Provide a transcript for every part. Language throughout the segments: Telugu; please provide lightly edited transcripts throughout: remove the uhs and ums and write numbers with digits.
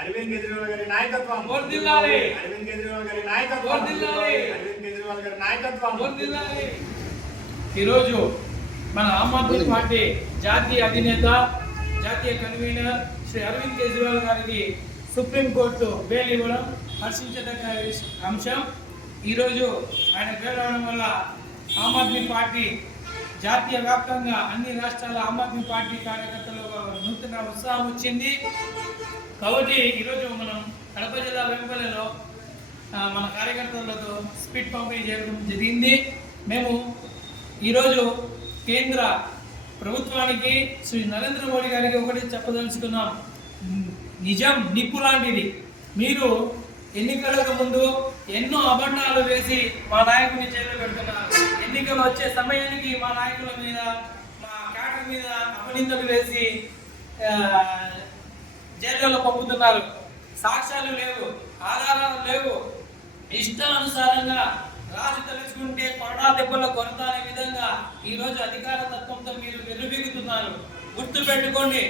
అరవింద్ కేజ్రీవాల్ గారి నాయకత్వం వర్ధిల్లాలి. అరవింద్ కేజ్రీవాల్ గారి నాయకత్వం వర్ధిల్లాలి. అరవింద్ కేజ్రీవాల్ గారి నాయకత్వం వర్ధిల్లాలి. ఈరోజు మన ఆమ్ ఆద్మీ పార్టీ జాతీయ అధినేత జాతీయ కన్వీనర్ శ్రీ అరవింద్ కేజ్రీవాల్ గారికి సుప్రీంకోర్టు బెయిల్ ఇవ్వడం హర్షించదగ్గ అంశం. ఈరోజు ఆయన బెయిల్ అవడం వల్ల ఆమ్ ఆద్మీ పార్టీ జాతీయ వ్యాప్తంగా అన్ని రాష్ట్రాల ఆమ్ ఆద్మీ పార్టీ కార్యకర్తలకు నూతన ఉత్సాహం వచ్చింది. కాబట్టి ఈరోజు మనం కడప జిల్లా వెంపల్లిలో మన కార్యకర్తలతో స్పీడ్ పంపిణీ చేయడం జరిగింది. మేము ఈరోజు కేంద్ర ప్రభుత్వానికి శ్రీ నరేంద్ర మోడీ గారికి ఒకటి చెప్పదలుచుకున్నాం. నిజం నిప్పు లాంటిది. మీరు ఎన్నికలకు ముందు ఎన్నో అబద్ధాలు వేసి మా నాయకుని జైల్లో పెడుతున్నారు. ఎన్నికలు వచ్చే సమయానికి మా నాయకుల మీద మా క్యాడర్ మీద అపనిందలు వేసి జైల్లో పంపుతున్నారు. సాక్ష్యాలు లేవు, ఆధారాలు లేవు. ఇష్టానుసారంగా రాజు తలుచుకుంటే కొరడా దెబ్బల కొరత అనే విధంగా ఈరోజు అధికార తత్వంతో మీరు వెలుబిగుతున్నారు. గుర్తు పెట్టుకోండి.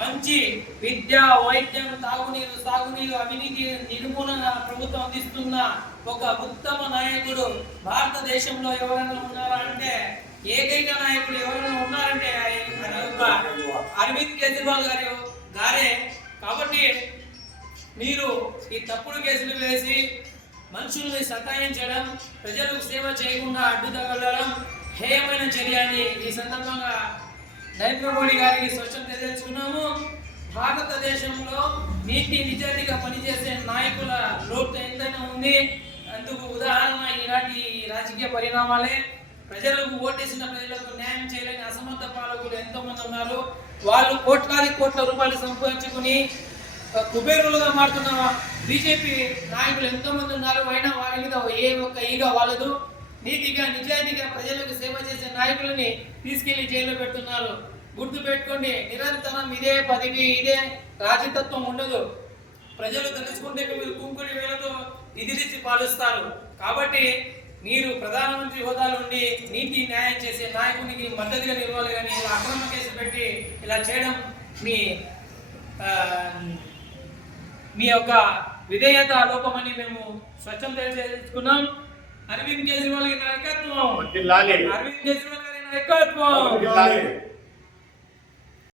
మంచి విద్య, వైద్యం, తాగునీరు, సాగునీరు, అవినీతి నిర్మూలన ప్రభుత్వం అందిస్తున్న ఒక ఉత్తమ నాయకుడు భారతదేశంలో ఎవరైనా ఉన్నారా అంటే, ఏకైక నాయకుడు ఎవరైనా ఉన్నారంటే అరవింద్ కేజ్రీవాల్ గారే. కాబట్టి మీరు ఈ తప్పుడు కేసులు వేసి మనుషుల్ని సతాయించడం, ప్రజలకు సేవ చేయకుండా అడ్డు తగలడం హేయమైన చర్య అని ఈ సందర్భంగా నరేంద్ర మోడీ గారికి స్పష్టం తెలియజేస్తున్నాము. భారతదేశంలో నీతి నిజాయితీగా పనిచేసే నాయకుల లోటు ఎంతైనా ఉంది. అందుకు ఉదాహరణ ఈనాటి రాజకీయ పరిణామాలే. ప్రజలకు ఓటేసిన ప్రజలకు న్యాయం చేయలేని అసమర్థ పాలకులు ఎంతో మంది ఉన్నారు. వాళ్ళు కోట్ల రూపాయలు సంపాదించుకుని కుబేరులుగా మారుతున్న బీజేపీ నాయకులు ఎంతో మంది ఉన్నారు. అయినా వారి మీద ఏ ఒక్క ఈగ వాళ్ళదు. నీతిగా నిజాయితీగా ప్రజలకు సేవ చేసే నాయకులని తీసుకెళ్లి జైల్లో పెడుతున్నారు. గుర్తు పెట్టుకోండి. నిరంతరం ఇదే పదవి, ఇదే రాజతత్వం ఉండదు. ప్రజలు తెలుసుకుంటే మీరు కుంకుడి వేలతో ఇదిలిచ్చి పాలిస్తారు. కాబట్టి మీరు ప్రధానమంత్రి హోదాలో ఉండి నీతి న్యాయం చేసే నాయకునికి మద్దతుగా నిలవాలి. కానీ ఇలా అక్రమ కేసు పెట్టి ఇలా చేయడం మీ యొక్క విధేయత లోపమని మేము స్వచ్ఛం తెలియజేసుకున్నాం. అరవింద్ కేజ్రీవాల్ గారి నాయకత్వం, అరవింద్ కేజ్రీవాల్ గారి నాయకత్వం.